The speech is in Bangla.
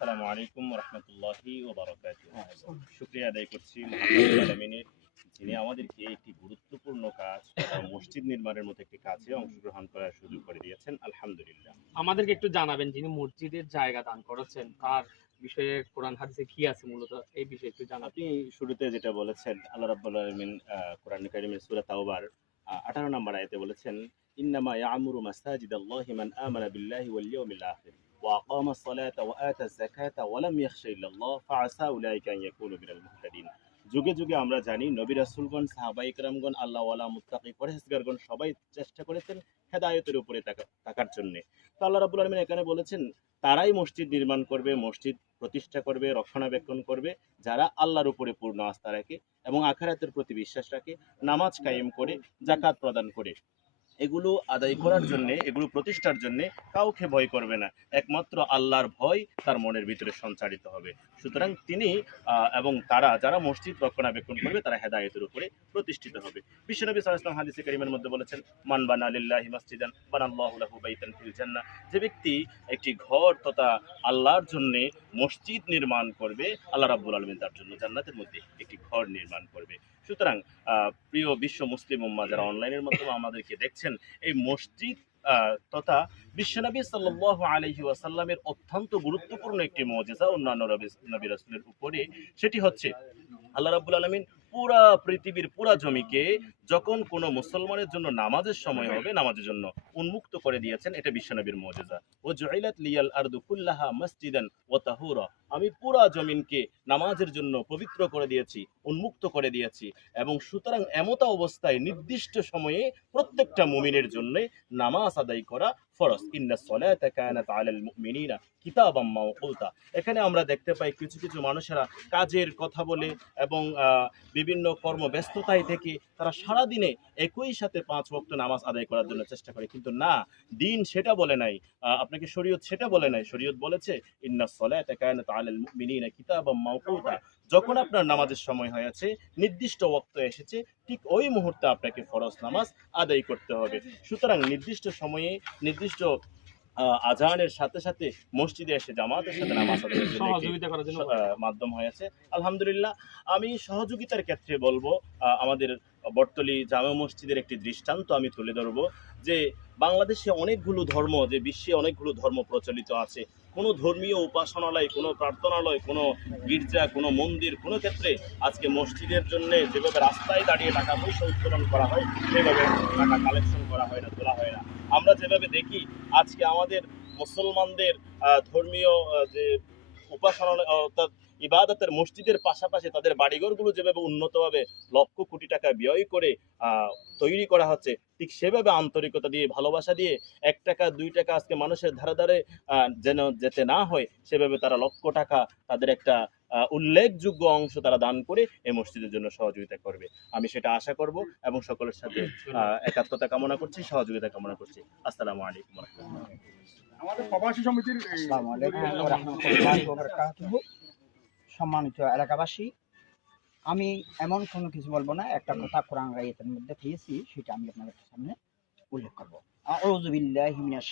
আসসালামু আলাইকুম ওয়া রাহমাতুল্লাহি ওয়া বারাকাতুহু। শুকরিয়া আদায় করছি মহান রব্বুল আলামিনের, যিনি আমাদেরকে একটি গুরুত্বপূর্ণ কাজ মসজিদ নির্মাণের মতো একটি কাজে অংশগ্রহণ করার সুযোগ করে দিয়েছেন। আলহামদুলিল্লাহ। আমাদেরকে একটু জানাবেন, যিনি মসজিদের জায়গা দান করেছেন তার বিষয়ে কোরআন হাদিসে কি আছে, মূলত এই বিষয়ে একটু জানাবেন। আপনি শুরুতে যেটা বলেছেন, আল্লাহ রাব্বুল আলামিন কোরআন কারীমের সূরা তাওবার 18 নম্বর আয়াতে বলেছেন, ইন্নামা ইয়ামুরু মাসাজিদাল্লাহি মান আমানা বিল্লাহি ওয়াল ইয়াউমিল আখির ওয়া আকামাস সালাতা ওয়া আতাজ যাকাতা ওয়া লাম ইয়াখশা ইল্লাল্লাহ ফাআসা উলাইকা আন ইয়াকুনু মিনাল মুহতাদিন। যুগে যুগে আমরা জানি নবী রাসূলগণ, সাহাবায়ে কেরামগণ, আল্লাহওয়ালা, মুত্তাকী, পরহেজগারগণ সবাই চেষ্টা করেছেন হেদায়েতের উপরে থাকার জন্য। তো আল্লাহ রাব্বুল আলামিন এখানে বলেছেন, তারাই মসজিদ নির্মাণ করবে, মসজিদ প্রতিষ্ঠা করবে, রক্ষণাবেক্ষণ করবে, যারা আল্লাহর উপরে পূর্ণ আস্থা রাখে এবং আখিরাতের প্রতি বিশ্বাস রাখে, নামাজ কায়েম করে, যাকাত প্রদান করে। এগুলো আদায় করার জন্য, এগুলো প্রতিষ্ঠার জন্য কাউকে ভয় করবে না, একমাত্র আল্লাহর ভয় তার মনের ভিতরে সঞ্চারিত হবে। সুতরাং তিনি এবং তারা যারা মসজিদ রক্ষণাবেক্ষণ করবে, তারা হেদায়েতের উপরে প্রতিষ্ঠিত হবে। বিশ্বনবী সাল্লাল্লাহু আলাইহি ওয়াসাল্লাম হাদিসে কারীমের মধ্যে বলেছেন, মান বানা লিল্লাহি মাসজিদান বানাল্লাহু লাহু বাইতান ফিল জান্নাহ। যে ব্যক্তি একটি ঘর তথা আল্লাহর জন্য মসজিদ নির্মাণ করবে, আল্লাহ রাব্বুল আলামিন তার জন্য জান্নাতের মধ্যে একটি ঘর নির্মাণ করবে। সুতরাং প্রিয় বিশ্ব মুসলিম উম্মাহ যারা অনলাইনের মাধ্যমে আমাদেরকে দেখছেন, এই মসজিদ তথা বিশ্বনবী সাল্লাল্লাহু আলাইহি ওয়াসাল্লামের অত্যন্ত গুরুত্বপূর্ণ একটি মুজিজা অন্যান্য নবী রাসূলের উপরে। সেটি হচ্ছে আল্লাহ রাব্বুল আলামিন পুরা পৃথিবীর পুরা জমিকে যখন কোনো মুসলমানের জন্য নামাজের সময় হবে, নামাজের জন্য উন্মুক্ত করে দিয়েছেন। এটা বিশ্বনবীর মুজিজা। ও জুইলাত লিয়াল আরদু কুল্লাহা মাসজিদান ওয়া তাহুরা। আমি পুরা জমিনকে নামাজের জন্য পবিত্র করে দিয়েছি, উন্মুক্ত করে দিয়েছি। এবং সুতরাং এমতা অবস্থায় নির্দিষ্ট সময়ে প্রত্যেকটা মুমিনের জন্য নামাজ আদায় করা ফরজ। ইন্নাস সালাতা কানাত আলাল মুমিনিনা কিতাবাম মাওকুতা। এখানে আমরা দেখতে পাই কিছু কিছু মানুষেরা কাজের কথা বলে এবং বিভিন্ন কর্মব্যস্ততায় থেকে তারা সারাদিনে একই সাথে 5 ওয়াক্ত নামাজ আদায় করার জন্য চেষ্টা করে, কিন্তু না, দিন সেটা বলে নাই, আপনাকে শরীয়ত সেটা বলে নাই। শরীয়ত বলেছে ইন্নাস সালাতা কানাত আলাল মুমিনিনা কিতাবাম মাওকুতা। যখন আপনার নামাজের সময় হয়েছে, নির্দিষ্ট ওয়াক্ত এসেছে, ঠিক ওই মুহূর্তে আপনাকে ফরজ নামাজ আদায় করতে হবে। সুতরাং নির্দিষ্ট সময়ে নির্দিষ্ট আজানের সাথে সাথে মসজিদে এসে জামাতের সাথে নামাজ আদায়ের জন্য সহযোগিতা করার জন্য মাধ্যম হয়েছে। আলহামদুলিল্লাহ। আমি সহযোগিতার ক্ষেত্রে বলবো, আমাদের বটতলী জামে মসজিদের একটি দৃষ্টান্ত আমি তুলে ধরবো, যে বাংলাদেশে অনেকগুলো ধর্ম, যে বিশ্বে অনেকগুলো ধর্ম প্রচলিত আছে। কোনো ধর্মীয় উপাসনালয়, কোনো প্রার্থনালয়, কোনো গির্জা, কোনো মন্দির, কোনো ক্ষেত্রে আজকে মসজিদের জন্য যেভাবে রাস্তায় দাঁড়িয়ে টাকা পয়সা উত্তোলন করা হয়, সেভাবে টাকা কালেকশন করা হয় না, তোলা হয় না। আমরা যেভাবে দেখি আজকে আমাদের মুসলমানদের ধর্মীয় যে উপাসনালয় অর্থাৎ ইবাদতের মসজিদের পাশাপাশি তাদের বাড়িঘরগুলো যেভাবে উন্নতভাবে লক্ষ কোটি টাকা ব্যয় করে তৈরি করা হচ্ছে, ঠিক সেভাবে আন্তরিকতা দিয়ে, ভালোবাসা দিয়ে 1 টাকা 2 টাকা আজকে মানুষের ধারে ধারে যেন যেতে না হয়, সেভাবে তারা লক্ষ টাকা তাদের একটা উল্লেখযোগ্য অংশ তারা দান করে এই মসজিদের জন্য সহযোগিতা করবে। আমি সেটা আশা করব এবং সকলের সাথে একাত্মতা কামনা করছি, সহযোগিতা কামনা করছি। আসসালামু আলাইকুম ওয়া রাহমাতুল্লাহ। আমাদের প্রবাসী সমিতির আসসালামু আলাইকুম ওয়া রাহমাতুল্লাহি ওয়া বারাকাতুহু। সম্মানিত এলাকাবাসী, আমি এমন কোনো কিছু বলবো না, একটা কথা কোরআন আয়াতের মধ্যে পেয়েছি, সেটা আমি আপনাদের সামনে উল্লেখ করব। আউযু বিল্লাহি মিনাশ